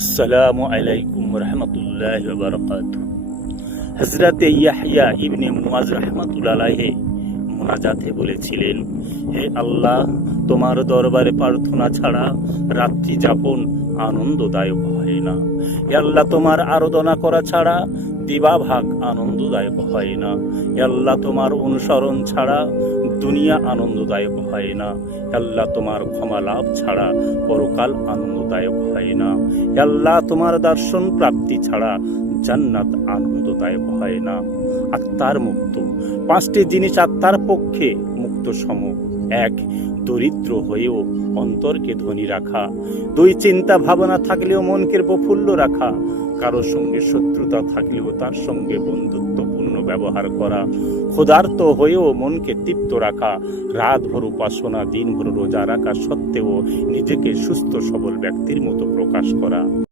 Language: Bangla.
আসসালামু আলাইকুম রহমতুল্লাহ বারকাত হজরতে ইয়াহিয়া ইবনে মুয়াজ রহমতুল্লাহ মোনাজাতে বলেছিলেন, হে আল্লাহ, তোমার দরবারে প্রার্থনা ছাড়া রাত্রি যাপন আনন্দদায়ক হয় না। হে আল্লাহ, তোমার আরাধনা করা ছাড়া দিবাভাগ আনন্দদায়ক হয় না। হে আল্লাহ, তোমার অনুসরণ ছাড়া দুনিয়া আনন্দদায়ক হয় না। আল্লাহ তোমার ক্ষমা লাভ ছাড়া পরকাল আনন্দদায়ক হয় না। আল্লাহ তোমার দর্শন প্রাপ্তি ছাড়া জান্নাত আনন্দদায়ক হয় না। আত্মার মুক্ত। পাঁচটি জিনিস আত্মার পক্ষে মুক্ত সম। এক, দরিদ্র হয়েও অন্তরকে ধনী রাখা। দুই, চিন্তা ভাবনা থাকলেও মনকে প্রফুল্ল রাখা। কারও সঙ্গে শত্রুতা থাকলেও তার সঙ্গে বন্ধুত্বপূর্ণ ব্যবহার করা। ক্ষুধার্ত হয়েও মনকে তৃপ্ত রাখা। রাত ভর উপাসনা দিন ভর রোজা রাখা সত্ত্বেও নিজেকে সুস্থ সবল ব্যক্তির মতো প্রকাশ করা।